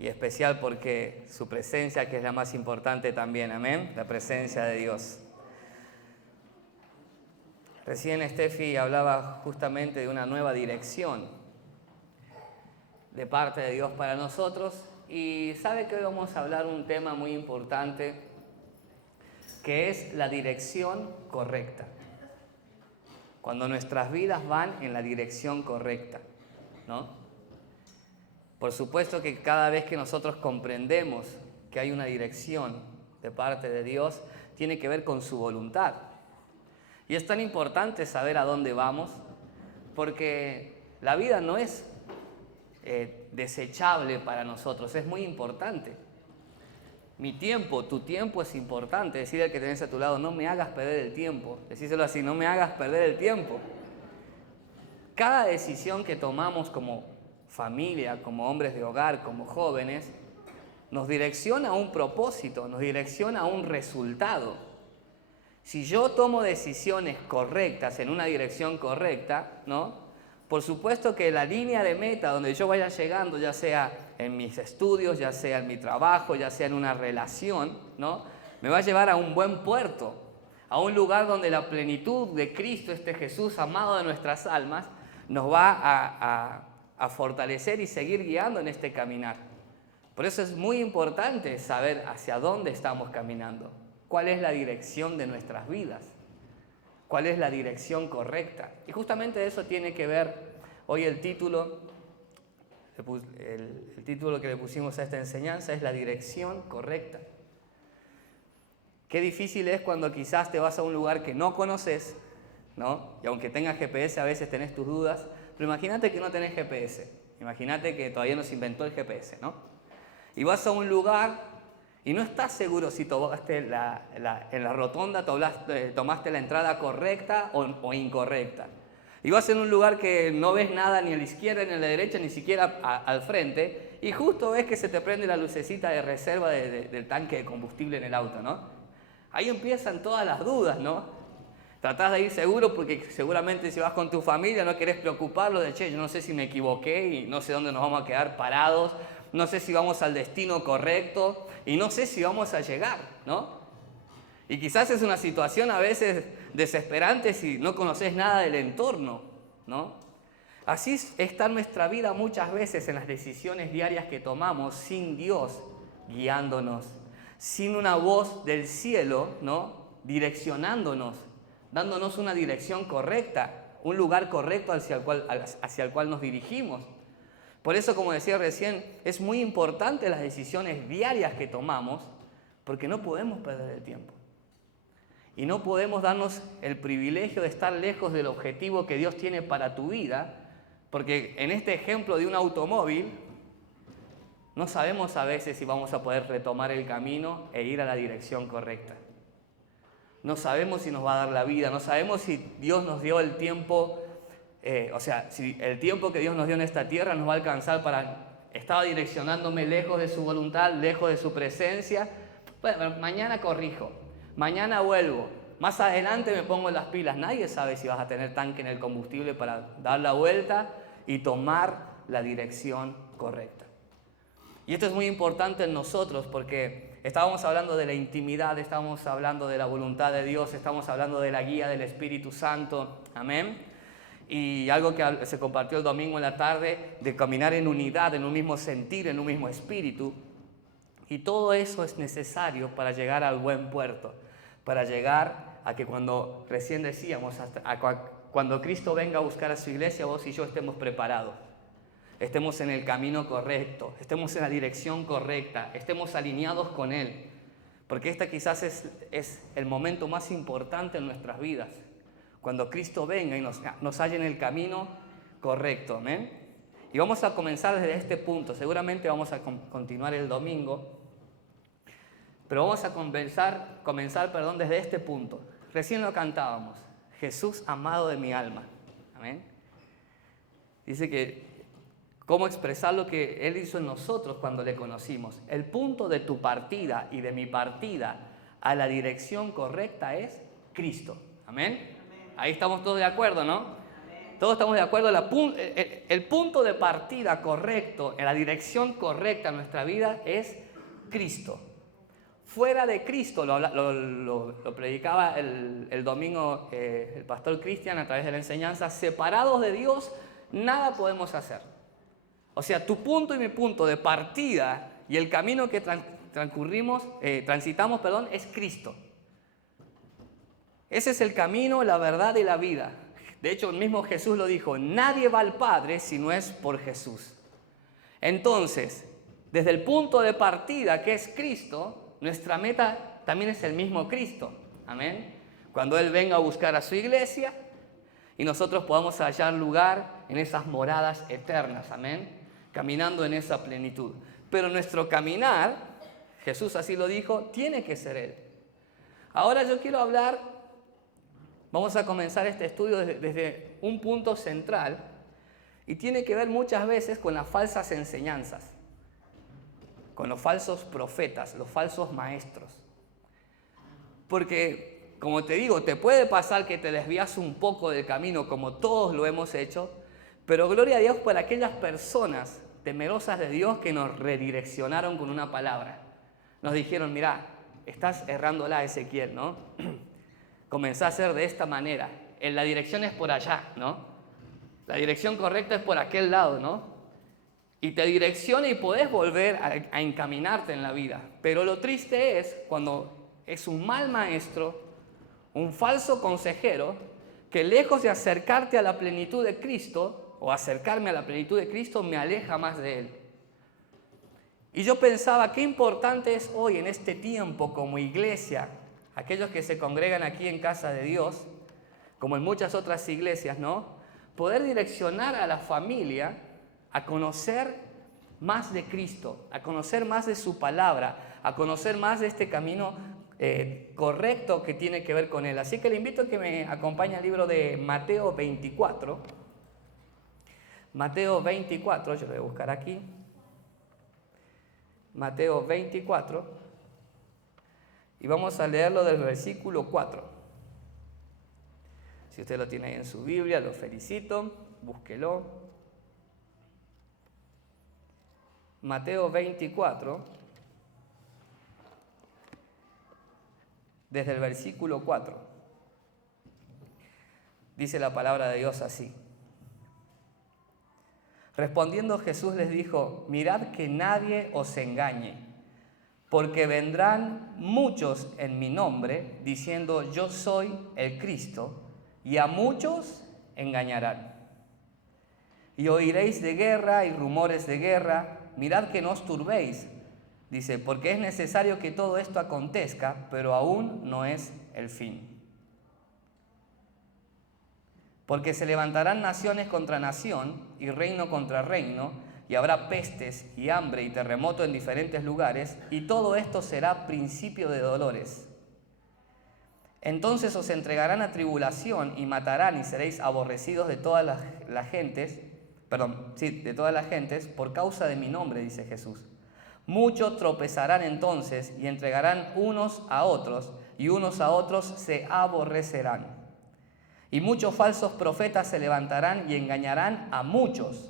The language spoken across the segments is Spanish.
y especial porque su presencia, que es la más importante también, amén, la presencia de Dios. Recién Steffi hablaba justamente de una nueva dirección de parte de Dios para nosotros, y sabe que hoy vamos a hablar un tema muy importante, que es la dirección correcta. Cuando nuestras vidas van en la dirección correcta, ¿no? Por supuesto que cada vez que nosotros comprendemos que hay una dirección de parte de Dios, tiene que ver con su voluntad. Y es tan importante saber a dónde vamos, porque la vida no es desechable para nosotros, es muy importante. Mi tiempo, tu tiempo es importante. Decirle al que tenés a tu lado, no me hagas perder el tiempo. Decíselo así, no me hagas perder el tiempo. Cada decisión que tomamos como familia, como hombres de hogar, como jóvenes, nos direcciona a un propósito, nos direcciona a un resultado. Si yo tomo decisiones correctas en una dirección correcta, ¿no? Por supuesto que la línea de meta donde yo vaya llegando, ya sea en mis estudios, ya sea en mi trabajo, ya sea en una relación, ¿no? Me va a llevar a un buen puerto, a un lugar donde la plenitud de Cristo, este Jesús amado de nuestras almas, nos va a fortalecer y seguir guiando en este caminar. Por eso es muy importante saber hacia dónde estamos caminando, cuál es la dirección de nuestras vidas. ¿Cuál es la dirección correcta? Y justamente de eso tiene que ver hoy el título que le pusimos a esta enseñanza, es la dirección correcta. Qué difícil es cuando quizás te vas a un lugar que no conoces, ¿no? Y aunque tengas GPS a veces tenés tus dudas, pero imagínate que no tenés GPS, imagínate que todavía no se inventó el GPS, ¿no? Y vas a un lugar y no estás seguro si tomaste en la rotonda tomaste la entrada correcta o incorrecta. Y vas en un lugar que no ves nada ni a la izquierda ni a la derecha, ni siquiera al frente, y justo ves que se te prende la lucecita de reserva del tanque de combustible en el auto, ¿no? Ahí empiezan todas las dudas, ¿no? Tratás de ir seguro porque seguramente si vas con tu familia no querés preocuparlo de, che, yo no sé si me equivoqué y no sé dónde nos vamos a quedar parados, no sé si vamos al destino correcto y no sé si vamos a llegar, ¿no? Y quizás es una situación a veces desesperante si no conoces nada del entorno, ¿no? Así está nuestra vida muchas veces en las decisiones diarias que tomamos sin Dios guiándonos, sin una voz del cielo, ¿no? Direccionándonos, dándonos una dirección correcta, un lugar correcto hacia el cual nos dirigimos. Por eso, como decía recién, es muy importante las decisiones diarias que tomamos, porque no podemos perder el tiempo. Y no podemos darnos el privilegio de estar lejos del objetivo que Dios tiene para tu vida, porque en este ejemplo de un automóvil, no sabemos a veces si vamos a poder retomar el camino e ir a la dirección correcta. No sabemos si nos va a dar la vida, no sabemos si Dios nos dio el tiempo. Si el tiempo que Dios nos dio en esta tierra nos va a alcanzar estaba direccionándome lejos de su voluntad, lejos de su presencia. Bueno, mañana corrijo, mañana vuelvo, más adelante me pongo las pilas. Nadie sabe si vas a tener tanque en el combustible para dar la vuelta y tomar la dirección correcta. Y esto es muy importante en nosotros porque estábamos hablando de la intimidad, estábamos hablando de la voluntad de Dios, estamos hablando de la guía del Espíritu Santo. Amén. Y algo que se compartió el domingo en la tarde, de caminar en unidad, en un mismo sentir, en un mismo espíritu. Y todo eso es necesario para llegar al buen puerto, para llegar a que cuando, recién decíamos, cuando Cristo venga a buscar a su iglesia, vos y yo estemos preparados, estemos en el camino correcto, estemos en la dirección correcta, estemos alineados con Él. Porque este quizás es el momento más importante en nuestras vidas. Cuando Cristo venga y nos halle en el camino correcto, ¿amén? Y vamos a comenzar desde este punto. Seguramente vamos a continuar el domingo, pero vamos a comenzar desde este punto. Recién lo cantábamos, Jesús amado de mi alma, ¿amén? Dice que cómo expresar lo que Él hizo en nosotros cuando le conocimos. El punto de tu partida y de mi partida a la dirección correcta es Cristo, ¿amén? Ahí estamos todos de acuerdo, ¿no? Todos estamos de acuerdo, el punto de partida correcto, en la dirección correcta en nuestra vida es Cristo. Fuera de Cristo, lo predicaba el domingo el pastor Cristian a través de la enseñanza, separados de Dios, nada podemos hacer. O sea, tu punto y mi punto de partida y el camino que transitamos, es Cristo. Ese es el camino, la verdad y la vida. De hecho, el mismo Jesús lo dijo, nadie va al Padre si no es por Jesús. Entonces, desde el punto de partida que es Cristo, nuestra meta también es el mismo Cristo. Amén. Cuando Él venga a buscar a su iglesia y nosotros podamos hallar lugar en esas moradas eternas. Amén. Caminando en esa plenitud. Pero nuestro caminar, Jesús así lo dijo, tiene que ser Él. Ahora yo quiero vamos a comenzar este estudio desde un punto central y tiene que ver muchas veces con las falsas enseñanzas, con los falsos profetas, los falsos maestros. Porque, como te digo, te puede pasar que te desvías un poco del camino como todos lo hemos hecho, pero gloria a Dios por aquellas personas temerosas de Dios que nos redireccionaron con una palabra. Nos dijeron, mira, estás errándola, Ezequiel, ¿no? Comenzá a hacer de esta manera. La dirección es por allá, ¿no? La dirección correcta es por aquel lado, ¿no? Y te direcciona y podés volver a encaminarte en la vida. Pero lo triste es cuando es un mal maestro, un falso consejero, que lejos de acercarte a la plenitud de Cristo, o acercarme a la plenitud de Cristo, me aleja más de Él. Y yo pensaba, qué importante es hoy en este tiempo como iglesia, aquellos que se congregan aquí en Casa de Dios, como en muchas otras iglesias, ¿no? Poder direccionar a la familia a conocer más de Cristo, a conocer más de su palabra, a conocer más de este camino correcto que tiene que ver con Él. Así que le invito a que me acompañe al libro de Mateo 24. Mateo 24, yo lo voy a buscar aquí. Mateo 24. Y vamos a leerlo del versículo 4. Si usted lo tiene ahí en su Biblia, lo felicito, búsquelo. Mateo 24, desde el versículo 4. Dice la palabra de Dios así. Respondiendo Jesús les dijo, mirad que nadie os engañe. Porque vendrán muchos en mi nombre, diciendo yo soy el Cristo, y a muchos engañarán. Y oiréis de guerra y rumores de guerra, mirad que no os turbéis. Dice, porque es necesario que todo esto acontezca, pero aún no es el fin. Porque se levantarán naciones contra nación y reino contra reino, y habrá pestes y hambre y terremoto en diferentes lugares, y todo esto será principio de dolores. Entonces os entregarán a tribulación y matarán y seréis aborrecidos de todas las gentes, de todas las gentes, por causa de mi nombre, dice Jesús. Muchos tropezarán entonces y entregarán unos a otros, y unos a otros se aborrecerán. Y muchos falsos profetas se levantarán y engañarán a muchos.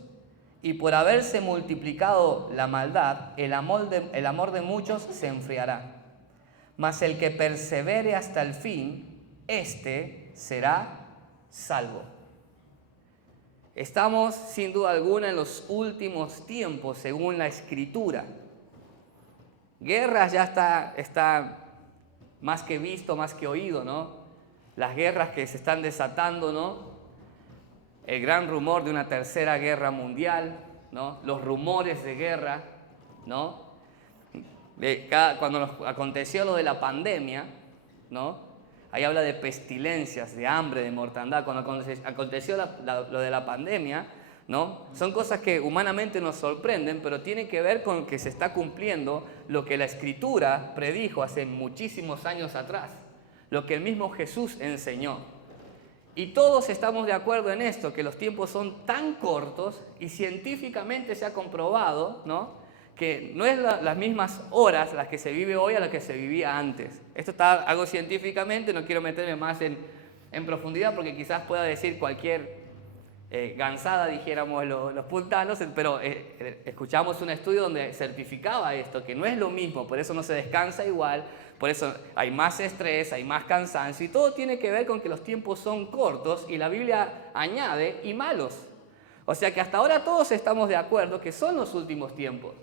Y por haberse multiplicado la maldad, el amor de muchos se enfriará. Mas el que persevere hasta el fin, éste será salvo. Estamos, sin duda alguna, en los últimos tiempos, según la Escritura. Guerras ya está más que visto, más que oído, ¿no? Las guerras que se están desatando, ¿no? El gran rumor de una tercera guerra mundial, ¿no? Los rumores de guerra, ¿no? Cuando aconteció lo de la pandemia, ¿no? Ahí habla de pestilencias, de hambre, de mortandad. Cuando aconteció lo de la pandemia, ¿no? Son cosas que humanamente nos sorprenden, pero tiene que ver con que se está cumpliendo lo que la Escritura predijo hace muchísimos años atrás, lo que el mismo Jesús enseñó. Y todos estamos de acuerdo en esto, que los tiempos son tan cortos y científicamente se ha comprobado, ¿no? Que no es las mismas horas las que se vive hoy a las que se vivía antes. Esto está algo científicamente, no quiero meterme más en profundidad porque quizás pueda decir cualquier gansada, dijéramos los puntanos, pero escuchamos un estudio donde certificaba esto, que no es lo mismo, por eso no se descansa igual, por eso hay más estrés, hay más cansancio, y todo tiene que ver con que los tiempos son cortos, y la Biblia añade, y malos. O sea que hasta ahora todos estamos de acuerdo que son los últimos tiempos.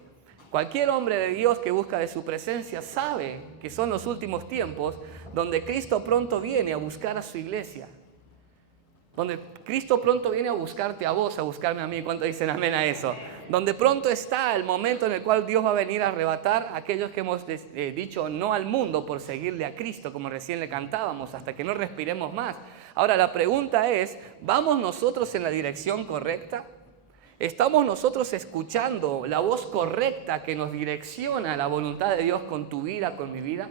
Cualquier hombre de Dios que busca de su presencia sabe que son los últimos tiempos donde Cristo pronto viene a buscar a su iglesia. Donde Cristo pronto viene a buscarte a vos, a buscarme a mí. ¿Cuántos dicen amén a eso? Donde pronto está el momento en el cual Dios va a venir a arrebatar a aquellos que hemos dicho no al mundo por seguirle a Cristo, como recién le cantábamos, hasta que no respiremos más. Ahora la pregunta es, ¿vamos nosotros en la dirección correcta? ¿Estamos nosotros escuchando la voz correcta que nos direcciona a la voluntad de Dios con tu vida, con mi vida?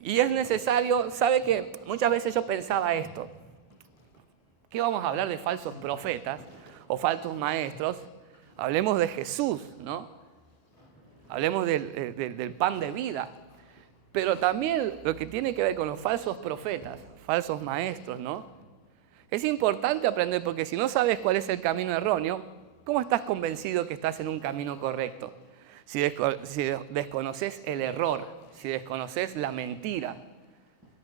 Y es necesario, ¿sabe qué? Muchas veces yo pensaba esto. ¿Qué vamos a hablar de falsos profetas o falsos maestros? Hablemos de Jesús, ¿no? Hablemos del pan de vida. Pero también lo que tiene que ver con los falsos profetas, falsos maestros, ¿no? Es importante aprender porque si no sabes cuál es el camino erróneo, ¿cómo estás convencido que estás en un camino correcto? Si desconoces el error, si desconoces la mentira,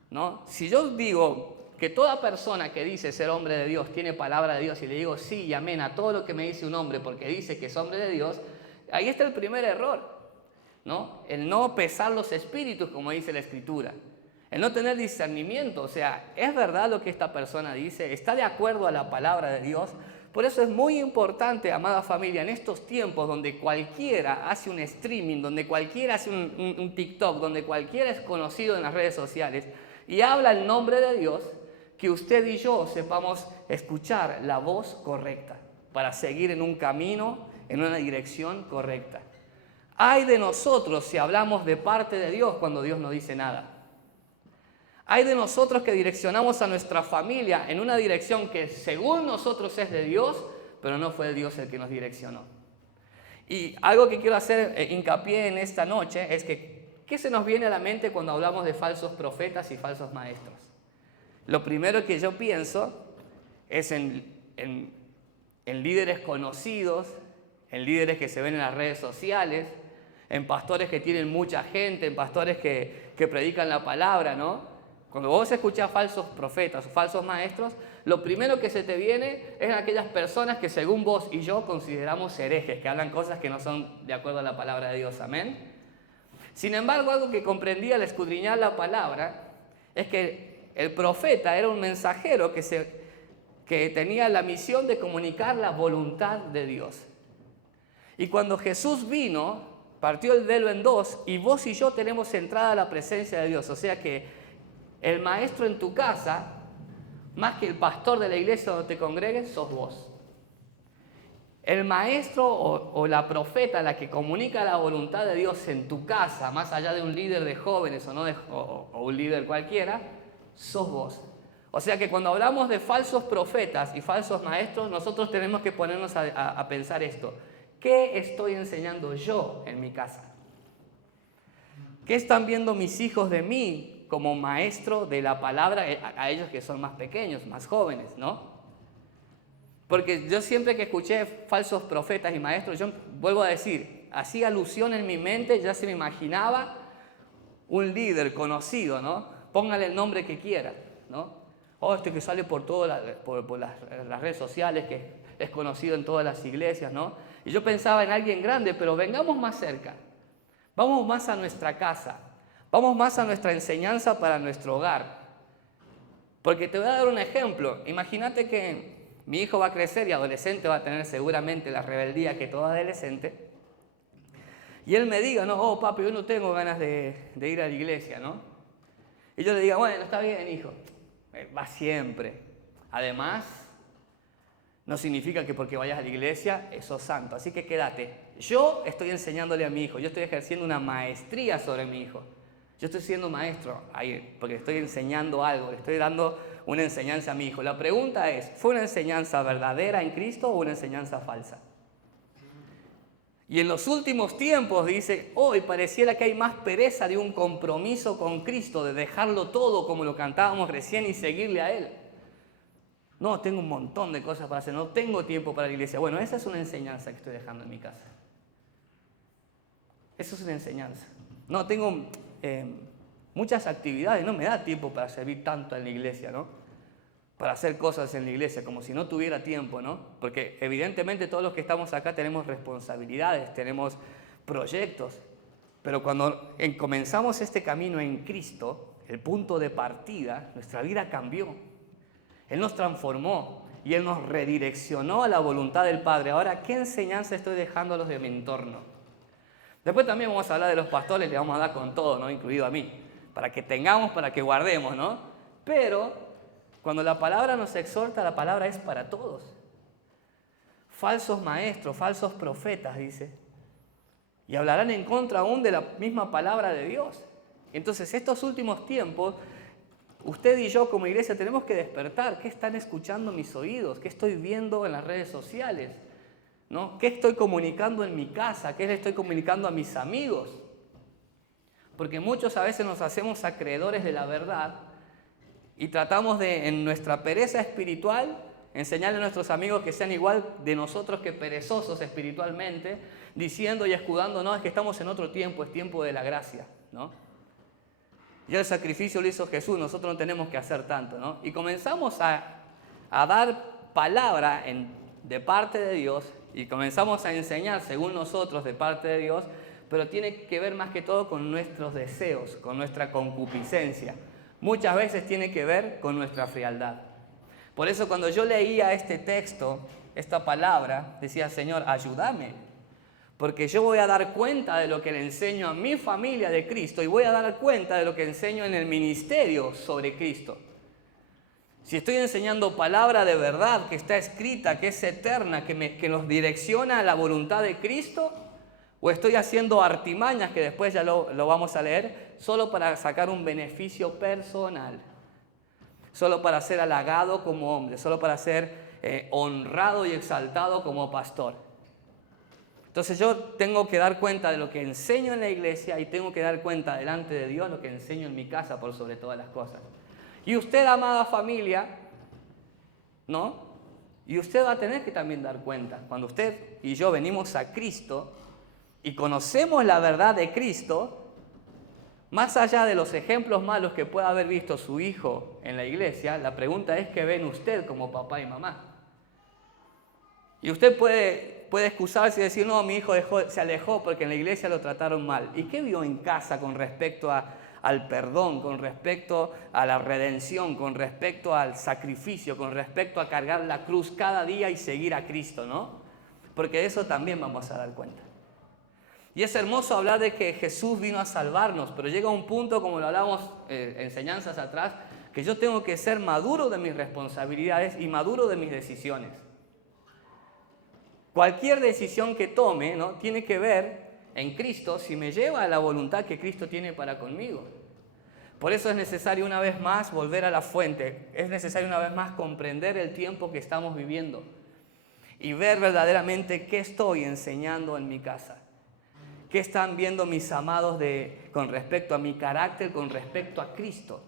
¿no? Si yo digo que toda persona que dice ser hombre de Dios tiene palabra de Dios y le digo sí y amén a todo lo que me dice un hombre porque dice que es hombre de Dios, ahí está el primer error, ¿no? El no pesar los espíritus, como dice la Escritura. El no tener discernimiento, o sea, ¿es verdad lo que esta persona dice? ¿Está de acuerdo a la palabra de Dios? Por eso es muy importante, amada familia, en estos tiempos donde cualquiera hace un streaming, donde cualquiera hace un TikTok, donde cualquiera es conocido en las redes sociales y habla el nombre de Dios, que usted y yo sepamos escuchar la voz correcta para seguir en un camino, en una dirección correcta. Ay de nosotros si hablamos de parte de Dios cuando Dios no dice nada. Hay de nosotros que direccionamos a nuestra familia en una dirección que según nosotros es de Dios, pero no fue Dios el que nos direccionó. Y algo que quiero hacer hincapié en esta noche es que, ¿qué se nos viene a la mente cuando hablamos de falsos profetas y falsos maestros? Lo primero que yo pienso es en líderes conocidos, en líderes que se ven en las redes sociales, en pastores que tienen mucha gente, en pastores que predican la palabra, ¿no? Cuando vos escuchás falsos profetas o falsos maestros, lo primero que se te viene es aquellas personas que según vos y yo consideramos herejes, que hablan cosas que no son de acuerdo a la palabra de Dios. Amén. Sin embargo, algo que comprendí al escudriñar la palabra es que el profeta era un mensajero que tenía la misión de comunicar la voluntad de Dios. Y cuando Jesús vino, partió el velo en dos y vos y yo tenemos entrada a la presencia de Dios. O sea que el maestro en tu casa, más que el pastor de la iglesia donde te congregues, sos vos. El maestro o la profeta, la que comunica la voluntad de Dios en tu casa, más allá de un líder de jóvenes o un líder cualquiera, sos vos. O sea que cuando hablamos de falsos profetas y falsos maestros, nosotros tenemos que ponernos a pensar esto. ¿Qué estoy enseñando yo en mi casa? ¿Qué están viendo mis hijos de mí como maestro de la palabra a ellos que son más pequeños, más jóvenes, ¿no? Porque yo siempre que escuché falsos profetas y maestros, yo vuelvo a decir, hacía alusión en mi mente, ya se me imaginaba un líder conocido, ¿no? Póngale el nombre que quiera, ¿no? Este que sale por las redes sociales, que es conocido en todas las iglesias, ¿no? Y yo pensaba en alguien grande, pero vengamos más cerca, vamos más a nuestra casa. Vamos más a nuestra enseñanza para nuestro hogar. Porque te voy a dar un ejemplo. Imagínate que mi hijo va a crecer y adolescente va a tener seguramente la rebeldía que todo adolescente. Y él me diga, no, papi, yo no tengo ganas de ir a la iglesia, ¿no? Y yo le diga, bueno, está bien, hijo. Va siempre. Además, no significa que porque vayas a la iglesia sos santo. Así que quédate. Yo estoy enseñándole a mi hijo. Yo estoy ejerciendo una maestría sobre mi hijo. Yo estoy siendo maestro ahí, porque estoy enseñando algo, le estoy dando una enseñanza a mi hijo. La pregunta es, ¿fue una enseñanza verdadera en Cristo o una enseñanza falsa? Y en los últimos tiempos, dice, hoy pareciera que hay más pereza de un compromiso con Cristo, de dejarlo todo como lo cantábamos recién y seguirle a Él. No, tengo un montón de cosas para hacer, no tengo tiempo para la iglesia. Bueno, esa es una enseñanza que estoy dejando en mi casa. Eso es una enseñanza. No, tengo muchas actividades, no me da tiempo para servir tanto en la iglesia, ¿no? Para hacer cosas en la iglesia, como si no tuviera tiempo, ¿no? Porque evidentemente todos los que estamos acá tenemos responsabilidades, tenemos proyectos, pero cuando comenzamos este camino en Cristo, el punto de partida, nuestra vida cambió. Él nos transformó y Él nos redireccionó a la voluntad del Padre. Ahora, ¿qué enseñanza estoy dejando a los de mi entorno? Después también vamos a hablar de los pastores, le vamos a dar con todo, ¿no? Incluido a mí, para que tengamos, para que guardemos, ¿no? Pero cuando la palabra nos exhorta, la palabra es para todos. Falsos maestros, falsos profetas, dice, y hablarán en contra aún de la misma palabra de Dios. Entonces, estos últimos tiempos, usted y yo como iglesia tenemos que despertar. ¿Qué están escuchando mis oídos? ¿Qué estoy viendo en las redes sociales? ¿No? ¿Qué estoy comunicando en mi casa? ¿Qué le estoy comunicando a mis amigos? Porque muchos a veces nos hacemos acreedores de la verdad y tratamos de, en nuestra pereza espiritual, enseñarle a nuestros amigos que sean igual de nosotros que perezosos espiritualmente, diciendo y escudando, no, es que estamos en otro tiempo, es tiempo de la gracia, ¿no? Ya el sacrificio lo hizo Jesús, nosotros no tenemos que hacer tanto, ¿no? Y comenzamos a dar palabra de parte de Dios y comenzamos a enseñar según nosotros de parte de Dios, pero tiene que ver más que todo con nuestros deseos, con nuestra concupiscencia. Muchas veces tiene que ver con nuestra frialdad. Por eso cuando yo leía este texto, esta palabra, decía, Señor, ayúdame, porque yo voy a dar cuenta de lo que le enseño a mi familia de Cristo y voy a dar cuenta de lo que enseño en el ministerio sobre Cristo. Si estoy enseñando palabra de verdad que está escrita, que es eterna, que nos direcciona a la voluntad de Cristo, o estoy haciendo artimañas, que después ya lo vamos a leer, solo para sacar un beneficio personal, solo para ser halagado como hombre, solo para ser honrado y exaltado como pastor. Entonces yo tengo que dar cuenta de lo que enseño en la iglesia y tengo que dar cuenta delante de Dios lo que enseño en mi casa por sobre todas las cosas. Y usted, amada familia, ¿no? Y usted va a tener que también dar cuenta. Cuando usted y yo venimos a Cristo y conocemos la verdad de Cristo, más allá de los ejemplos malos que pueda haber visto su hijo en la iglesia, la pregunta es ¿qué ven usted como papá y mamá? Y usted puede excusarse y decir, no, mi hijo se alejó porque en la iglesia lo trataron mal. ¿Y qué vio en casa con respecto al perdón, con respecto a la redención, con respecto al sacrificio, con respecto a cargar la cruz cada día y seguir a Cristo, ¿no? Porque de eso también vamos a dar cuenta. Y es hermoso hablar de que Jesús vino a salvarnos, pero llega un punto, como lo hablamos enseñanzas atrás, que yo tengo que ser maduro de mis responsabilidades y maduro de mis decisiones. Cualquier decisión que tome, ¿no?, tiene que ver en Cristo si me lleva a la voluntad que Cristo tiene para conmigo. Por eso es necesario una vez más volver a la fuente. Es necesario una vez más comprender el tiempo que estamos viviendo y ver verdaderamente qué estoy enseñando en mi casa. ¿Qué están viendo mis amados con respecto a mi carácter, con respecto a Cristo?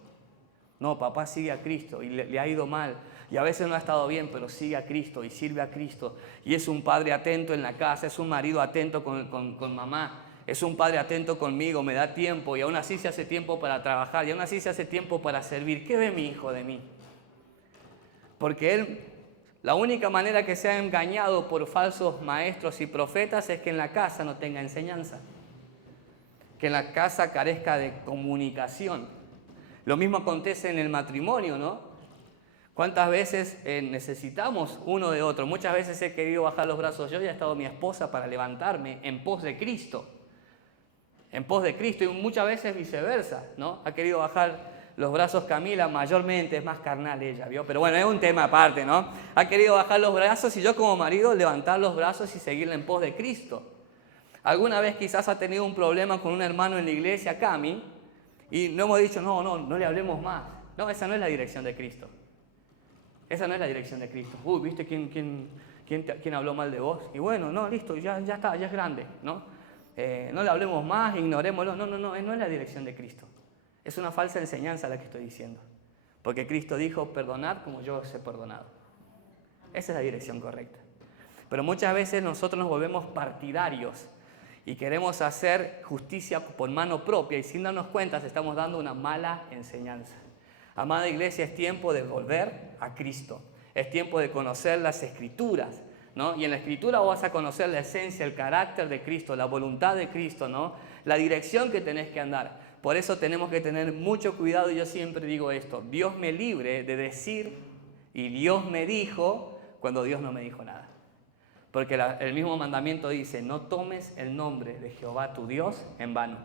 No, papá sigue a Cristo y le ha ido mal. Y a veces no ha estado bien, pero sigue a Cristo y sirve a Cristo. Y es un padre atento en la casa, es un marido atento con mamá, es un padre atento conmigo, me da tiempo y aún así se hace tiempo para trabajar y aún así se hace tiempo para servir. ¿Qué ve mi hijo de mí? Porque él, la única manera que se ha engañado por falsos maestros y profetas es que en la casa no tenga enseñanza, que en la casa carezca de comunicación. Lo mismo acontece en el matrimonio, ¿no? ¿Cuántas veces necesitamos uno de otro? Muchas veces he querido bajar los brazos yo y ha estado mi esposa para levantarme en pos de Cristo. En pos de Cristo, y muchas veces viceversa, ¿no? Ha querido bajar los brazos Camila, mayormente es más carnal ella, ¿vio? Pero bueno, es un tema aparte, ¿no? Ha querido bajar los brazos y yo como marido levantar los brazos y seguirle en pos de Cristo. Alguna vez quizás ha tenido un problema con un hermano en la iglesia, Cami, y no hemos dicho, no le hablemos más. No, esa no es la dirección de Cristo. Esa no es la dirección de Cristo. ¿Viste quién habló mal de vos? Y bueno, no, listo, ya está, ya es grande, ¿no? No le hablemos más, ignorémoslo. No es la dirección de Cristo. Es una falsa enseñanza la que estoy diciendo. Porque Cristo dijo, perdonad como yo os he perdonado. Esa es la dirección correcta. Pero muchas veces nosotros nos volvemos partidarios y queremos hacer justicia por mano propia y sin darnos cuenta estamos dando una mala enseñanza. Amada iglesia, es tiempo de volver a Cristo. Es tiempo de conocer las Escrituras, ¿no? Y en la Escritura vas a conocer la esencia, el carácter de Cristo, la voluntad de Cristo, ¿no? La dirección que tenés que andar. Por eso tenemos que tener mucho cuidado y yo siempre digo esto. Dios me libre de decir y Dios me dijo cuando Dios no me dijo nada. Porque el mismo mandamiento dice, no tomes el nombre de Jehová tu Dios en vano.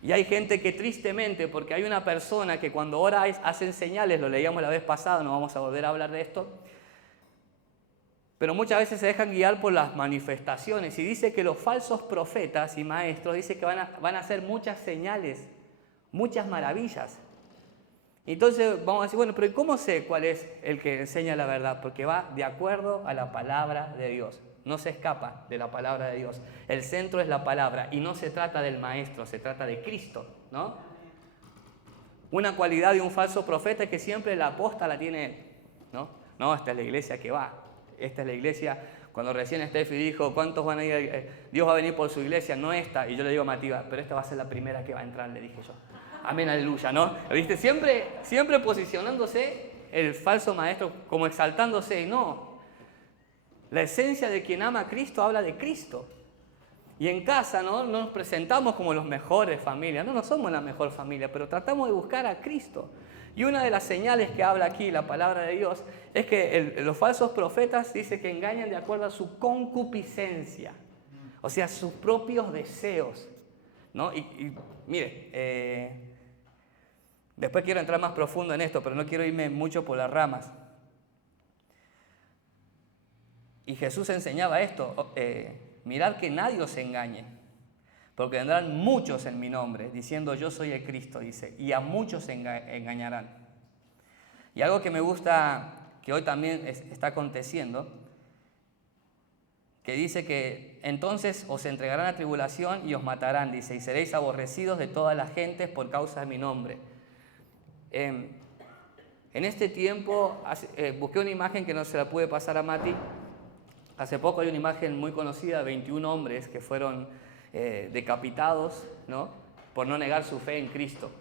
Y hay gente que tristemente, porque hay una persona que cuando ora hacen señales, lo leíamos la vez pasada, no vamos a volver a hablar de esto, pero muchas veces se dejan guiar por las manifestaciones y dice que los falsos profetas y maestros dice que van a hacer muchas señales, muchas maravillas. Entonces vamos a decir, bueno, pero ¿cómo sé cuál es el que enseña la verdad? Porque va de acuerdo a la palabra de Dios. No se escapa de la palabra de Dios. El centro es la palabra y no se trata del maestro, se trata de Cristo, ¿no? Una cualidad de un falso profeta es que siempre la aposta la tiene él, ¿no? No, esta es la iglesia que va. Esta es la iglesia. Cuando recién Steffi dijo, ¿cuántos van a ir? Dios va a venir por su iglesia, no esta. Y yo le digo a Matías, pero esta va a ser la primera que va a entrar, le dije yo. Amén, aleluya, ¿no? ¿Viste? Siempre posicionándose el falso maestro como exaltándose. Y no, la esencia de quien ama a Cristo habla de Cristo. Y en casa, ¿no? No nos presentamos como los mejores familias. No somos la mejor familia, pero tratamos de buscar a Cristo. Y una de las señales que habla aquí la palabra de Dios es que los falsos profetas dice que engañan de acuerdo a su concupiscencia. O sea, sus propios deseos, ¿no? Y mire, después quiero entrar más profundo en esto, pero no quiero irme mucho por las ramas. Y Jesús enseñaba esto, mirad que nadie os engañe, porque vendrán muchos en mi nombre, diciendo yo soy el Cristo, dice, y a muchos engañarán. Y algo que me gusta, que hoy también está aconteciendo, que dice que entonces os entregarán a tribulación y os matarán, dice, y seréis aborrecidos de todas las gentes por causa de mi nombre. En este tiempo busqué una imagen que no se la pude pasar a Mati. Hace poco hay una imagen muy conocida de 21 hombres que fueron decapitados, ¿no? Por no negar su fe en Cristo.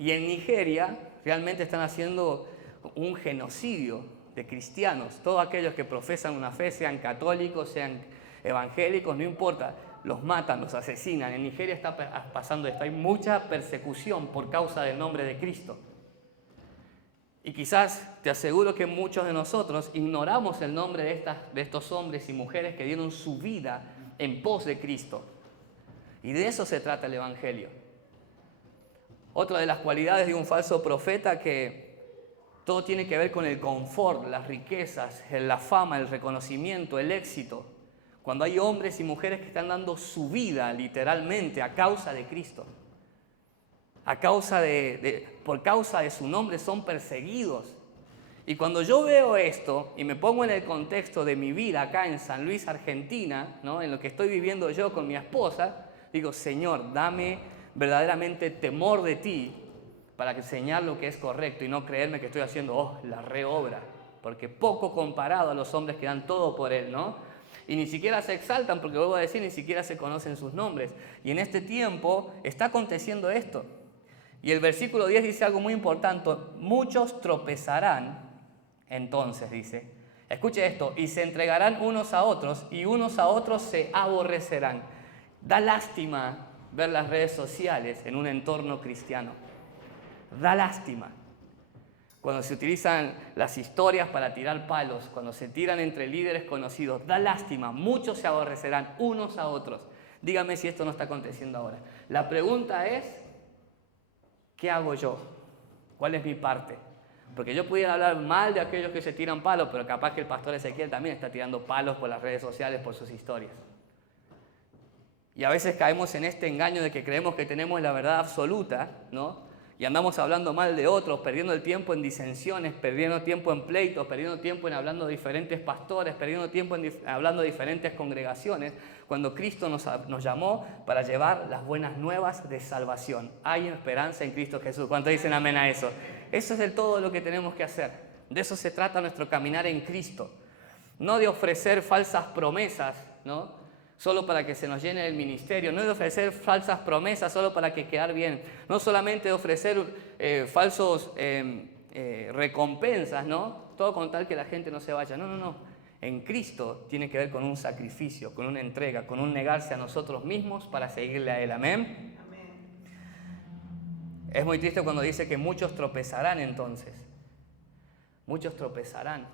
Y en Nigeria realmente están haciendo un genocidio de cristianos. Todos aquellos que profesan una fe, sean católicos, sean evangélicos, no importa, los matan, los asesinan. En Nigeria está pasando esto. Hay mucha persecución por causa del nombre de Cristo. Y quizás te aseguro que muchos de nosotros ignoramos el nombre de estos hombres y mujeres que dieron su vida en pos de Cristo. Y de eso se trata el Evangelio. Otra de las cualidades de un falso profeta que todo tiene que ver con el confort, las riquezas, la fama, el reconocimiento, el éxito. Cuando hay hombres y mujeres que están dando su vida literalmente a causa de Cristo. Por causa de su nombre son perseguidos. Y cuando yo veo esto y me pongo en el contexto de mi vida acá en San Luis, Argentina, ¿no? En lo que estoy viviendo yo con mi esposa, digo, Señor, dame verdaderamente temor de ti para enseñar lo que es correcto y no creerme que estoy haciendo la reobra, porque poco comparado a los hombres que dan todo por Él, ¿no? Y ni siquiera se exaltan, porque vuelvo a decir, ni siquiera se conocen sus nombres. Y en este tiempo está aconteciendo esto. Y el versículo 10 dice algo muy importante, muchos tropezarán, entonces dice, escuche esto, y se entregarán unos a otros y unos a otros se aborrecerán. Da lástima ver las redes sociales en un entorno cristiano, da lástima. Cuando se utilizan las historias para tirar palos, cuando se tiran entre líderes conocidos, da lástima, muchos se aborrecerán unos a otros. Dígame si esto no está aconteciendo ahora. La pregunta es, ¿qué hago yo? ¿Cuál es mi parte? Porque yo pudiera hablar mal de aquellos que se tiran palos, pero capaz que el pastor Ezequiel también está tirando palos por las redes sociales, por sus historias. Y a veces caemos en este engaño de que creemos que tenemos la verdad absoluta, ¿no? Y andamos hablando mal de otros, perdiendo el tiempo en disensiones, perdiendo tiempo en pleitos, perdiendo tiempo en hablando de diferentes pastores, perdiendo tiempo en hablando de diferentes congregaciones, cuando Cristo nos llamó para llevar las buenas nuevas de salvación. Hay esperanza en Cristo Jesús. ¿Cuántos dicen amén a eso? Eso es del todo lo que tenemos que hacer. De eso se trata nuestro caminar en Cristo. No de ofrecer falsas promesas, ¿no? Solo para que se nos llene el ministerio. No de ofrecer falsas promesas solo para que quedar bien. No solamente de ofrecer falsos recompensas, ¿no? Todo con tal que la gente no se vaya. No, no, no. En Cristo tiene que ver con un sacrificio, con una entrega, con un negarse a nosotros mismos para seguirle a Él. Amén. Es muy triste cuando dice que muchos tropezarán entonces. Muchos tropezarán,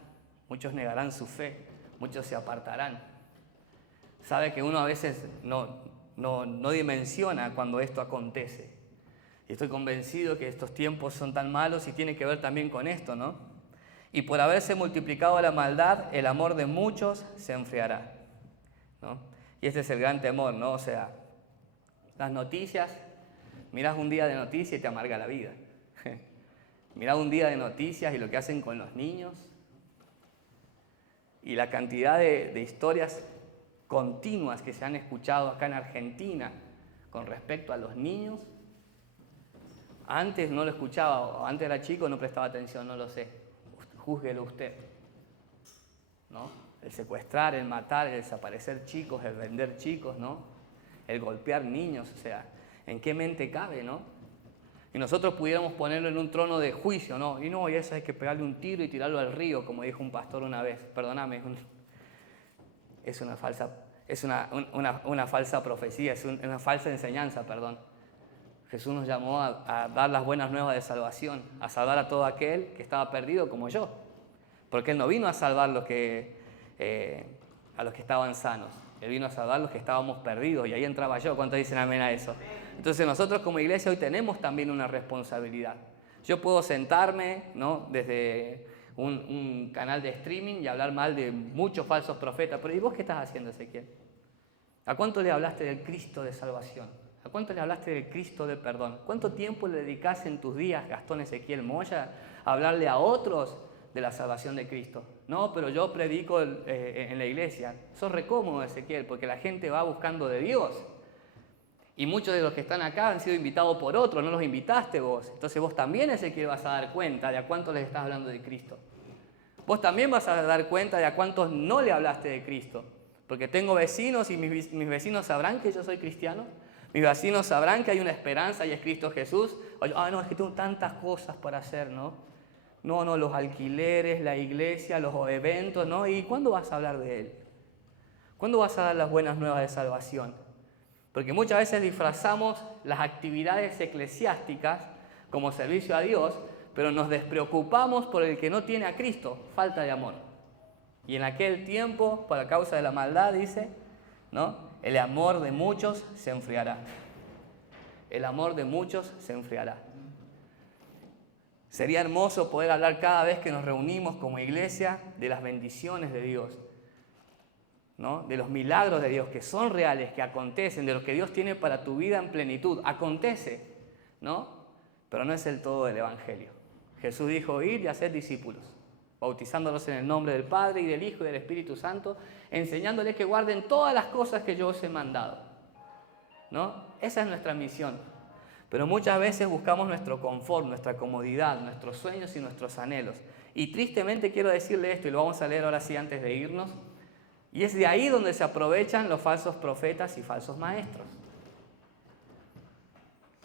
muchos negarán su fe, muchos se apartarán. Sabe que uno a veces no dimensiona cuando esto acontece. Y estoy convencido que estos tiempos son tan malos y tiene que ver también con esto, ¿no? Y por haberse multiplicado la maldad, el amor de muchos se enfriará, ¿no? Y este es el gran temor, ¿no? O sea, las noticias, mirás un día de noticias y te amarga la vida. Mirás un día de noticias y lo que hacen con los niños. Y la cantidad de historias continuas que se han escuchado acá en Argentina con respecto a los niños. Antes no lo escuchaba, o antes era chico, no prestaba atención, no lo sé. Júzguelo usted, ¿no? El secuestrar, el matar, el desaparecer chicos, el vender chicos, ¿no? El golpear niños, o sea, ¿en qué mente cabe, no? Y nosotros pudiéramos ponerlo en un trono de juicio, ¿no? Y no, y eso hay que pegarle un tiro y tirarlo al río, como dijo un pastor una vez. Perdóname, es una falsa profecía, es una falsa enseñanza, perdón. Jesús nos llamó a dar las buenas nuevas de salvación, a salvar a todo aquel que estaba perdido como yo. Porque Él no vino a salvar a los que estaban sanos. Él vino a salvar a los que estábamos perdidos. Y ahí entraba yo. ¿Cuántos dicen amén a eso? Entonces nosotros como iglesia hoy tenemos también una responsabilidad. Yo puedo sentarme, ¿no?, desde un canal de streaming y hablar mal de muchos falsos profetas. Pero ¿y vos qué estás haciendo, Ezequiel? ¿A cuánto le hablaste del Cristo de salvación? ¿A cuánto le hablaste del Cristo de perdón? ¿Cuánto tiempo le dedicás en tus días, Gastón Ezequiel Moya, a hablarle a otros de la salvación de Cristo? No, pero yo predico en la iglesia. Sos recómodo, Ezequiel, porque la gente va buscando de Dios. Y muchos de los que están acá han sido invitados por otros, no los invitaste vos. Entonces vos también, Ezequiel, vas a dar cuenta de a cuántos les estás hablando de Cristo. Vos también vas a dar cuenta de a cuántos no le hablaste de Cristo. Porque tengo vecinos y mis vecinos sabrán que yo soy cristiano. Mis vecinos sabrán que hay una esperanza y es Cristo Jesús. No, es que tengo tantas cosas para hacer, ¿no? No, los alquileres, la iglesia, los eventos, ¿no? ¿Y cuándo vas a hablar de Él? ¿Cuándo vas a dar las buenas nuevas de salvación? Porque muchas veces disfrazamos las actividades eclesiásticas como servicio a Dios, pero nos despreocupamos por el que no tiene a Cristo, falta de amor. Y en aquel tiempo, por causa de la maldad, dice, ¿no?, el amor de muchos se enfriará. El amor de muchos se enfriará. Sería hermoso poder hablar cada vez que nos reunimos como iglesia de las bendiciones de Dios, ¿no?, de los milagros de Dios que son reales, que acontecen, de lo que Dios tiene para tu vida en plenitud. Acontece, ¿no? Pero no es el todo del Evangelio. Jesús dijo: id y haced discípulos, bautizándolos en el nombre del Padre y del Hijo y del Espíritu Santo, enseñándoles que guarden todas las cosas que yo os he mandado, ¿no? Esa es nuestra misión. Pero muchas veces buscamos nuestro confort, nuestra comodidad, nuestros sueños y nuestros anhelos. Y tristemente quiero decirle esto, y lo vamos a leer ahora sí antes de irnos, y es de ahí donde se aprovechan los falsos profetas y falsos maestros.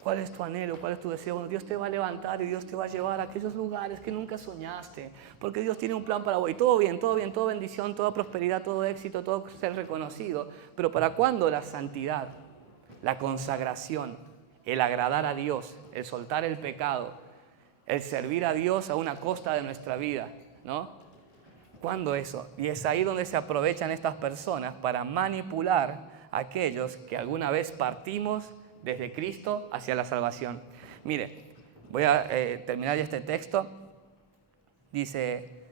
¿Cuál es tu anhelo? ¿Cuál es tu deseo? Bueno, Dios te va a levantar y Dios te va a llevar a aquellos lugares que nunca soñaste, porque Dios tiene un plan para vos. Y todo bien, toda bendición, toda prosperidad, todo éxito, todo ser reconocido. Pero ¿para cuándo la santidad, la consagración, el agradar a Dios, el soltar el pecado, el servir a Dios a una costa de nuestra vida, ¿no? ¿Cuándo eso? Y es ahí donde se aprovechan estas personas para manipular a aquellos que alguna vez partimos desde Cristo hacia la salvación. Mire, voy a terminar ya este texto. Dice: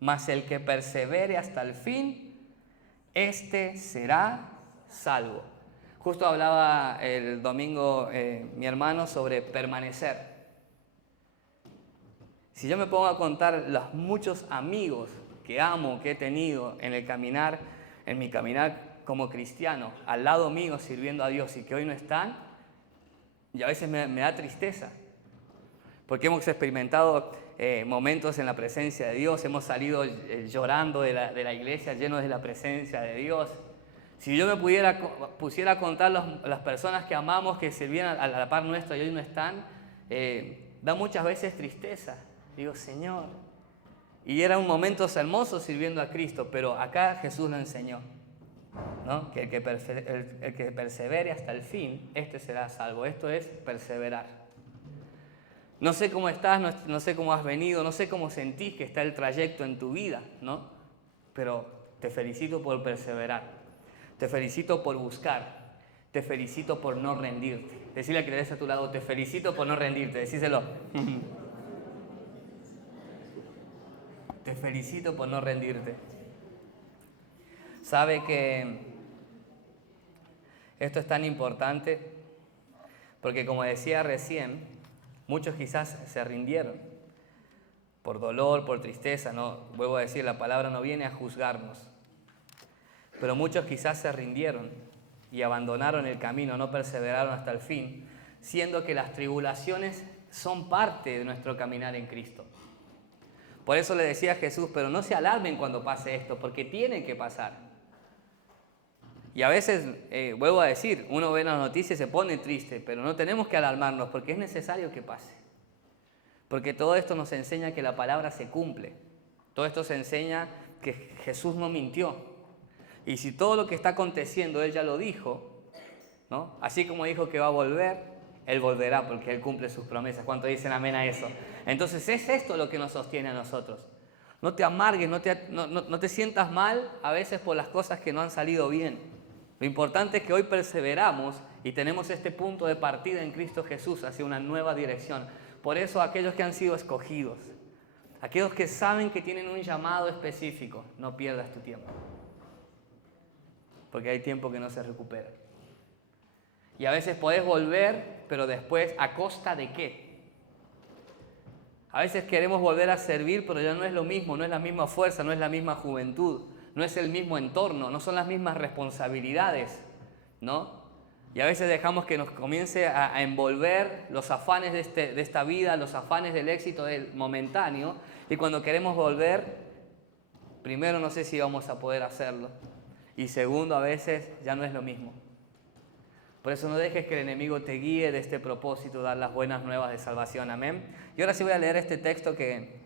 mas el que persevere hasta el fin, este será salvo. Justo hablaba el domingo mi hermano sobre permanecer. Si yo me pongo a contar los muchos amigos que amo, que he tenido en mi caminar como cristiano, al lado mío sirviendo a Dios y que hoy no están, y a veces me da tristeza. porque hemos experimentado momentos en la presencia de Dios, hemos salido llorando de la iglesia, llenos de la presencia de Dios. Si yo me pusiera a contar las personas que amamos, que sirvieron a la par nuestra y hoy no están, da muchas veces tristeza. Digo, Señor. Y eran momentos hermosos sirviendo a Cristo, pero acá Jesús lo enseñó, ¿no? Que el que persevere hasta el fin, este será salvo. Esto es perseverar. No sé cómo estás, no sé cómo has venido, no sé cómo sentís que está el trayecto en tu vida, ¿no? Pero te felicito por perseverar. Te felicito por buscar. Te felicito por no rendirte. Decirle a que tenés a tu lado, te felicito por no rendirte. Decíselo. Te felicito por no rendirte. Sabe que esto es tan importante porque, como decía recién, muchos quizás se rindieron por dolor, por tristeza. No, vuelvo a decir, la palabra no viene a juzgarnos. Pero muchos quizás se rindieron y abandonaron el camino, no perseveraron hasta el fin, siendo que las tribulaciones son parte de nuestro caminar en Cristo. Por eso le decía a Jesús, pero no se alarmen cuando pase esto, porque tiene que pasar. Y a veces, vuelvo a decir, uno ve las noticias y se pone triste, pero no tenemos que alarmarnos porque es necesario que pase. Porque todo esto nos enseña que la palabra se cumple. Todo esto se enseña que Jesús no mintió. Y si todo lo que está aconteciendo Él ya lo dijo, ¿no? Así como dijo que va a volver, Él volverá porque Él cumple sus promesas. ¿Cuántos dicen amén a eso? Entonces es esto lo que nos sostiene a nosotros. No te amargues, no te sientas mal a veces por las cosas que no han salido bien. Lo importante es que hoy perseveramos y tenemos este punto de partida en Cristo Jesús hacia una nueva dirección. Por eso aquellos que han sido escogidos, aquellos que saben que tienen un llamado específico, no pierdas tu tiempo. Porque hay tiempo que no se recupera. Y a veces podés volver, pero después, ¿a costa de qué? A veces queremos volver a servir, pero ya no es lo mismo, no es la misma fuerza, no es la misma juventud, no es el mismo entorno, no son las mismas responsabilidades, ¿no? Y a veces dejamos que nos comience a envolver los afanes de esta vida, los afanes del éxito del momentáneo, y cuando queremos volver, primero no sé si vamos a poder hacerlo, y segundo, a veces ya no es lo mismo. Por eso no dejes que el enemigo te guíe de este propósito, dar las buenas nuevas de salvación. Amén. Y ahora sí voy a leer este texto que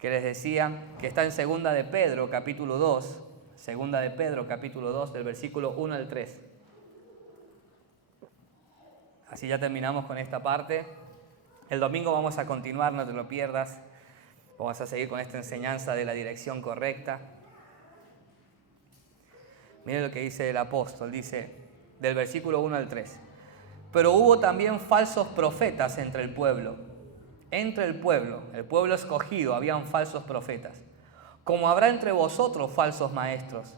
les decía, que está en 2 de Pedro, capítulo 2. 2 de Pedro, capítulo 2, del versículo 1 al 3. Así ya terminamos con esta parte. El domingo vamos a continuar, no te lo pierdas. Vamos a seguir con esta enseñanza de la dirección correcta. Miren lo que dice el apóstol, dice del versículo 1 al 3. Pero hubo también falsos profetas entre el pueblo. Entre el pueblo escogido, habían falsos profetas. Como habrá entre vosotros falsos maestros.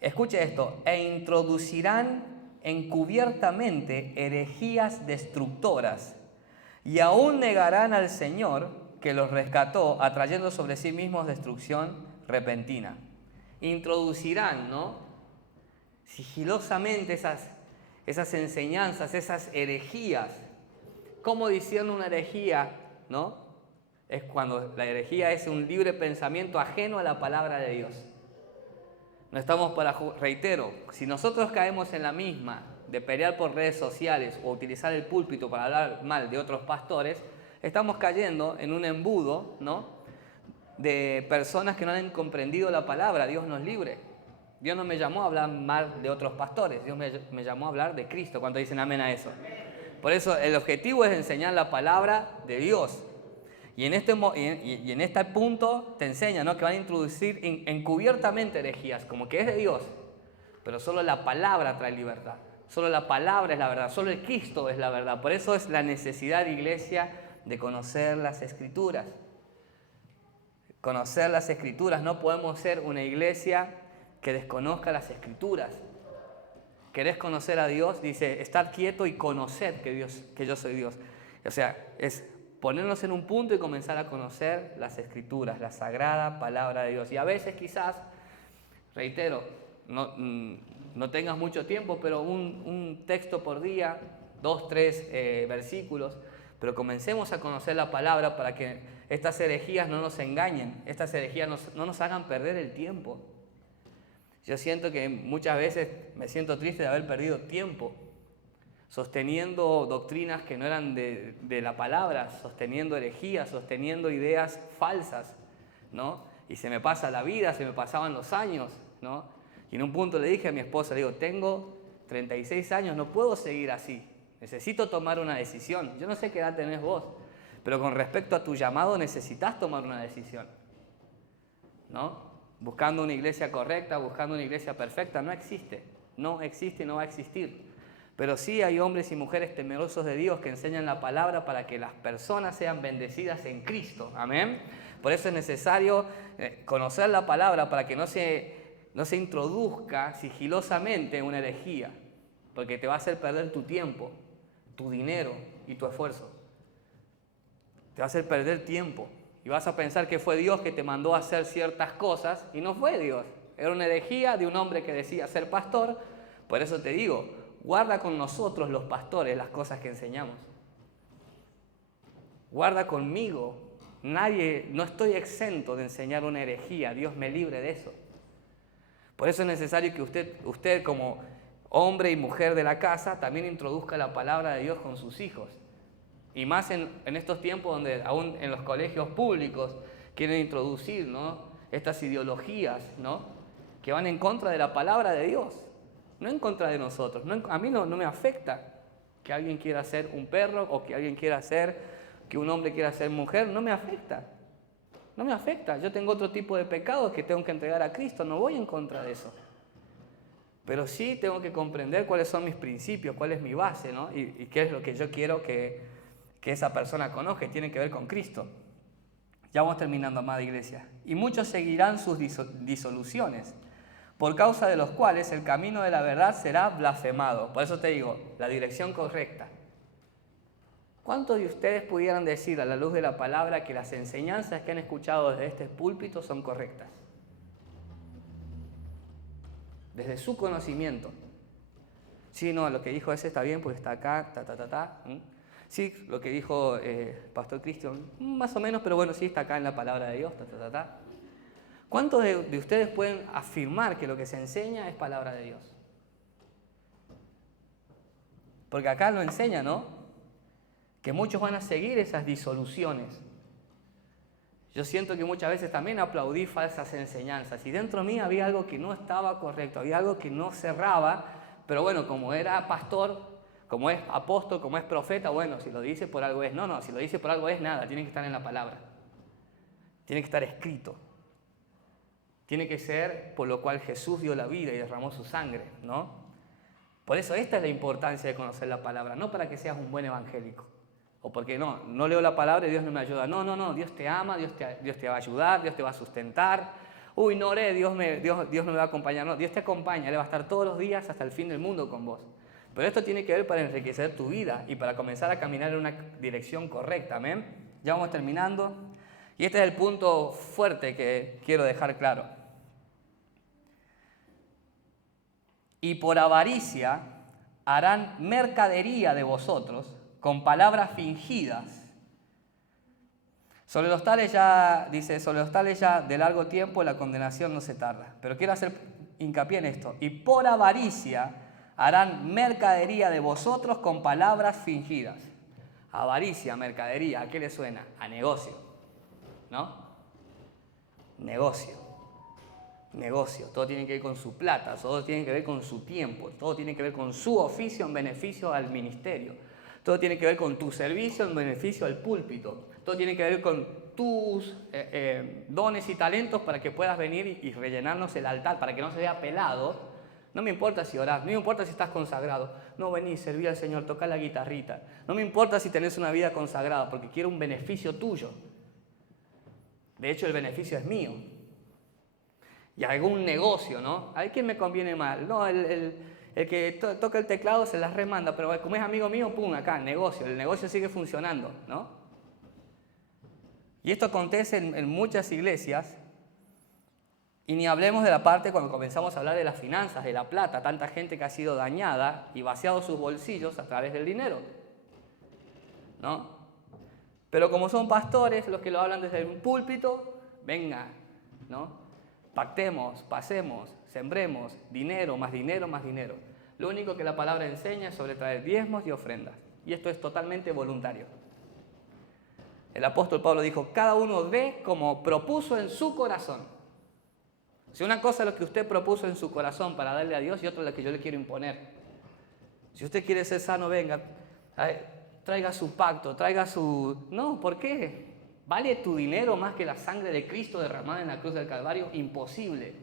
Escuche esto, e introducirán encubiertamente herejías destructoras, y aún negarán al Señor que los rescató, atrayendo sobre sí mismos destrucción repentina. Introducirán, ¿no? Sigilosamente esas enseñanzas, esas herejías. ¿Cómo discierne una herejía? ¿No? Es cuando la herejía es un libre pensamiento ajeno a la palabra de Dios. No estamos reitero, si nosotros caemos en la misma de pelear por redes sociales o utilizar el púlpito para hablar mal de otros pastores, estamos cayendo en un embudo, ¿no?, de personas que no han comprendido la palabra. Dios nos libre. Dios no me llamó a hablar mal de otros pastores, Dios me llamó a hablar de Cristo. ¿Cuántos dicen amén a eso? Por eso el objetivo es enseñar la palabra de Dios. Y en este punto te enseña, ¿no?, que van a introducir encubiertamente herejías, como que es de Dios, pero solo la palabra trae libertad. Solo la palabra es la verdad, solo el Cristo es la verdad. Por eso es la necesidad, iglesia, de conocer las Escrituras. Conocer las Escrituras. No podemos ser una iglesia que desconozca las Escrituras. ¿Querés conocer a Dios? Dice, estar quieto y conocer que yo soy Dios. O sea, es ponernos en un punto y comenzar a conocer las Escrituras, la sagrada palabra de Dios. Y a veces quizás, reitero, no tengas mucho tiempo, pero un texto por día, 2, 3 versículos, Pero comencemos a conocer la palabra para que estas herejías no nos engañen, estas herejías no nos hagan perder el tiempo. Yo siento que muchas veces me siento triste de haber perdido tiempo sosteniendo doctrinas que no eran de la palabra, sosteniendo herejías, sosteniendo ideas falsas, ¿no? Y se me pasa la vida, se me pasaban los años, ¿no? Y en un punto le dije a mi esposa, le digo, tengo 36 años, no puedo seguir así, necesito tomar una decisión. Yo no sé qué edad tenés vos, pero con respecto a tu llamado necesitas tomar una decisión, ¿no? Buscando una iglesia correcta, buscando una iglesia perfecta, no existe y no va a existir. Pero sí hay hombres y mujeres temerosos de Dios que enseñan la palabra para que las personas sean bendecidas en Cristo. Amén. Por eso es necesario conocer la palabra para que no se introduzca sigilosamente una herejía, porque te va a hacer perder tu tiempo, tu dinero y tu esfuerzo. Te va a hacer perder tiempo y vas a pensar que fue Dios que te mandó a hacer ciertas cosas y no fue Dios. Era una herejía de un hombre que decía ser pastor. Por eso te digo, guarda con nosotros los pastores las cosas que enseñamos. Guarda conmigo. No estoy exento de enseñar una herejía. Dios me libre de eso. Por eso es necesario que usted como hombre y mujer de la casa también introduzca la palabra de Dios con sus hijos. Y más en estos tiempos donde aún en los colegios públicos quieren introducir, ¿no?, estas ideologías, ¿no?, que van en contra de la palabra de Dios. No en contra de nosotros. A mí no me afecta que alguien quiera ser un perro o que un hombre quiera ser mujer. No me afecta. No me afecta. Yo tengo otro tipo de pecados que tengo que entregar a Cristo. No voy en contra de eso. Pero sí tengo que comprender cuáles son mis principios, cuál es mi base, ¿no? Y qué es lo que yo quiero que esa persona conozca y tiene que ver con Cristo. Ya vamos terminando, amada iglesia. Y muchos seguirán sus disoluciones, por causa de los cuales el camino de la verdad será blasfemado. Por eso te digo, la dirección correcta. ¿Cuántos de ustedes pudieran decir a la luz de la palabra que las enseñanzas que han escuchado desde este púlpito son correctas? Desde su conocimiento. Sí, no, lo que dijo ese está bien porque está acá, Sí, lo que dijo Pastor Cristian, más o menos, pero bueno, sí está acá en la palabra de Dios, ¿Cuántos de ustedes pueden afirmar que lo que se enseña es palabra de Dios? Porque acá lo enseña, ¿no? Que muchos van a seguir esas disoluciones. Yo siento que muchas veces también aplaudí falsas enseñanzas y dentro de mí había algo que no estaba correcto, había algo que no cerraba, pero bueno, como era pastor, como es apóstol, como es profeta, bueno, si lo dice por algo es. No, si lo dice por algo es nada, tiene que estar en la palabra. Tiene que estar escrito. Tiene que ser por lo cual Jesús dio la vida y derramó su sangre, ¿no? Por eso esta es la importancia de conocer la palabra, no para que seas un buen evangélico. O porque no leo la palabra y Dios no me ayuda. No, Dios te ama, Dios te va a ayudar, Dios te va a sustentar. Uy, no oré, Dios no me va a acompañar. No, Dios te acompaña, Él va a estar todos los días hasta el fin del mundo con vos. Pero esto tiene que ver para enriquecer tu vida y para comenzar a caminar en una dirección correcta, ¿amén? Ya vamos terminando. Y este es el punto fuerte que quiero dejar claro. Y por avaricia harán mercadería de vosotros con palabras fingidas. Sobre los tales ya de largo tiempo la condenación no se tarda. Pero quiero hacer hincapié en esto. Y por avaricia harán mercadería de vosotros con palabras fingidas. Avaricia, mercadería, ¿a qué le suena? A negocio, ¿no? Negocio. Todo tiene que ver con su plata, todo tiene que ver con su tiempo, todo tiene que ver con su oficio en beneficio al ministerio. Todo tiene que ver con tu servicio en beneficio al púlpito. Todo tiene que ver con tus dones y talentos para que puedas venir y rellenarnos el altar, para que no se vea pelado. No me importa si orás, no me importa si estás consagrado. No, vení, serví al Señor, toca la guitarrita. No me importa si tenés una vida consagrada, porque quiero un beneficio tuyo. De hecho, el beneficio es mío. Y algún negocio, ¿no? ¿A quién me conviene mal? No, el que toca el teclado se las remanda, pero como es amigo mío, pum, acá, negocio. El negocio sigue funcionando, ¿no? Y esto acontece en muchas iglesias. Y ni hablemos de la parte cuando comenzamos a hablar de las finanzas, de la plata, tanta gente que ha sido dañada y vaciado sus bolsillos a través del dinero, ¿no? Pero como son pastores los que lo hablan desde un púlpito, venga, ¿no? Pactemos, pasemos, sembremos, dinero, más dinero, más dinero. Lo único que la palabra enseña es sobre traer diezmos y ofrendas. Y esto es totalmente voluntario. El apóstol Pablo dijo, cada uno dé como propuso en su corazón. Si una cosa es lo que usted propuso en su corazón para darle a Dios y otra es la que yo le quiero imponer. Si usted quiere ser sano, venga, traiga su pacto, traiga su... No, ¿por qué? ¿Vale tu dinero más que la sangre de Cristo derramada en la cruz del Calvario? Imposible.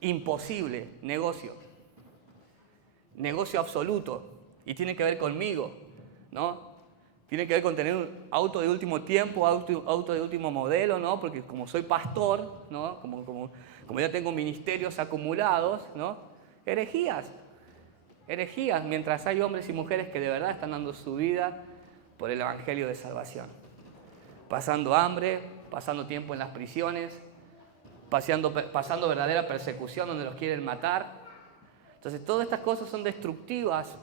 Imposible. Negocio. Negocio absoluto. Y tiene que ver conmigo, ¿no? Tiene que ver con tener un auto de último tiempo, auto de último modelo, ¿no? Porque como soy pastor, ¿no? Como ya tengo ministerios acumulados, ¿no? Herejías, mientras hay hombres y mujeres que de verdad están dando su vida por el evangelio de salvación. Pasando hambre, pasando tiempo en las prisiones, pasando verdadera persecución donde los quieren matar. Entonces todas estas cosas son destructivas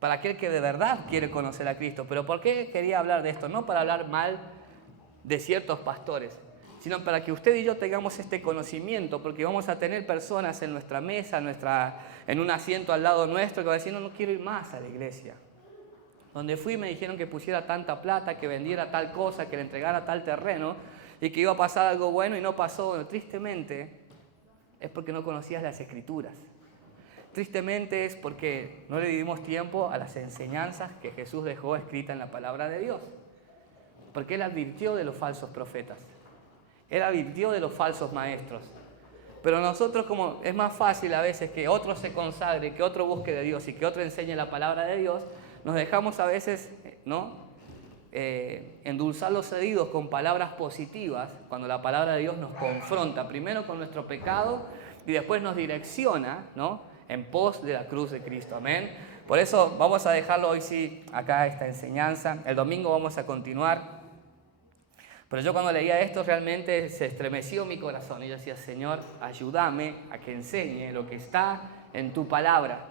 para aquel que de verdad quiere conocer a Cristo. ¿Pero por qué quería hablar de esto? No para hablar mal de ciertos pastores, sino para que usted y yo tengamos este conocimiento, porque vamos a tener personas en nuestra mesa, en un asiento al lado nuestro, que van a decir, no quiero ir más a la iglesia. Donde fui me dijeron que pusiera tanta plata, que vendiera tal cosa, que le entregara tal terreno, y que iba a pasar algo bueno y no pasó. Bueno, tristemente es porque no conocías las Escrituras. Tristemente es porque no le dimos tiempo a las enseñanzas que Jesús dejó escritas en la palabra de Dios. Porque Él advirtió de los falsos profetas. Él advirtió de los falsos maestros. Pero nosotros, como es más fácil a veces que otro se consagre, que otro busque de Dios y que otro enseñe la palabra de Dios, nos dejamos a veces, ¿no? Endulzar los oídos con palabras positivas cuando la palabra de Dios nos confronta primero con nuestro pecado y después nos direcciona, ¿no? En pos de la cruz de Cristo. Amén. Por eso vamos a dejarlo hoy sí acá esta enseñanza. El domingo vamos a continuar. Pero yo cuando leía esto realmente se estremeció mi corazón. Y yo decía, Señor, ayúdame a que enseñe lo que está en tu palabra.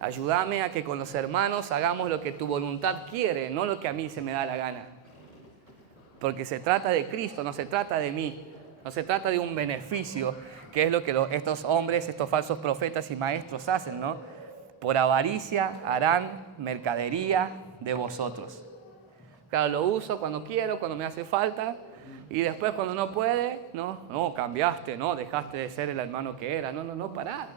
Ayúdame a que con los hermanos hagamos lo que tu voluntad quiere, no lo que a mí se me da la gana. Porque se trata de Cristo, no se trata de mí. No se trata de un beneficio, que es lo que estos hombres, estos falsos profetas y maestros hacen, ¿no? Por avaricia harán mercadería de vosotros. Claro, lo uso cuando quiero, cuando me hace falta, y después cuando no puede, no, cambiaste, no, dejaste de ser el hermano que era. No, pará.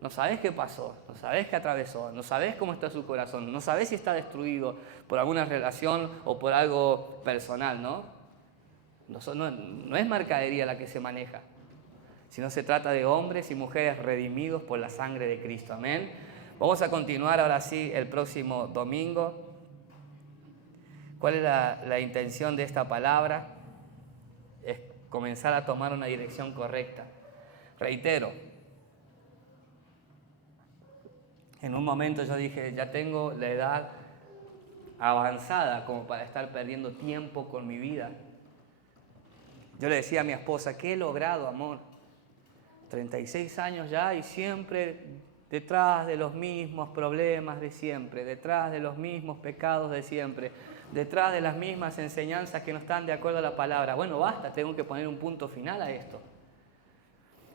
No sabés qué pasó, no sabés qué atravesó, no sabés cómo está su corazón, no sabés si está destruido por alguna relación o por algo personal, ¿no? No es mercadería la que se maneja, sino se trata de hombres y mujeres redimidos por la sangre de Cristo. Amén. Vamos a continuar ahora sí el próximo domingo. ¿Cuál es la intención de esta palabra? Es comenzar a tomar una dirección correcta. Reitero, en un momento yo dije, ya tengo la edad avanzada como para estar perdiendo tiempo con mi vida. Yo le decía a mi esposa, ¿qué he logrado, amor? 36 años ya y siempre detrás de los mismos problemas de siempre, detrás de los mismos pecados de siempre, detrás de las mismas enseñanzas que no están de acuerdo a la palabra. Bueno, basta, tengo que poner un punto final a esto.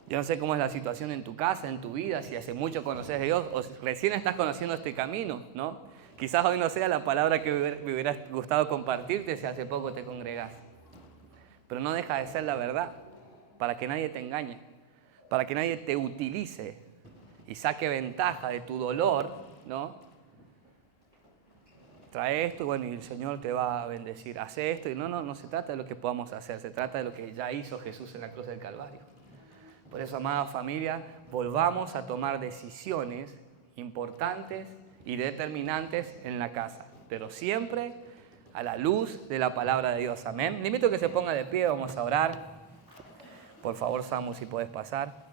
Yo no sé cómo es la situación en tu casa, en tu vida, si hace mucho conoces a Dios o recién estás conociendo este camino, ¿no? Quizás hoy no sea la palabra que me hubiera gustado compartirte si hace poco te congregás. Pero no deja de ser la verdad, para que nadie te engañe, para que nadie te utilice y saque ventaja de tu dolor, ¿no? Trae esto y bueno, y el Señor te va a bendecir. Hace esto y no se trata de lo que podamos hacer, se trata de lo que ya hizo Jesús en la cruz del Calvario. Por eso, amada familia, volvamos a tomar decisiones importantes y determinantes en la casa, pero siempre a la luz de la palabra de Dios. Amén. Le invito a que se ponga de pie, vamos a orar. Por favor, Samu, si puedes pasar.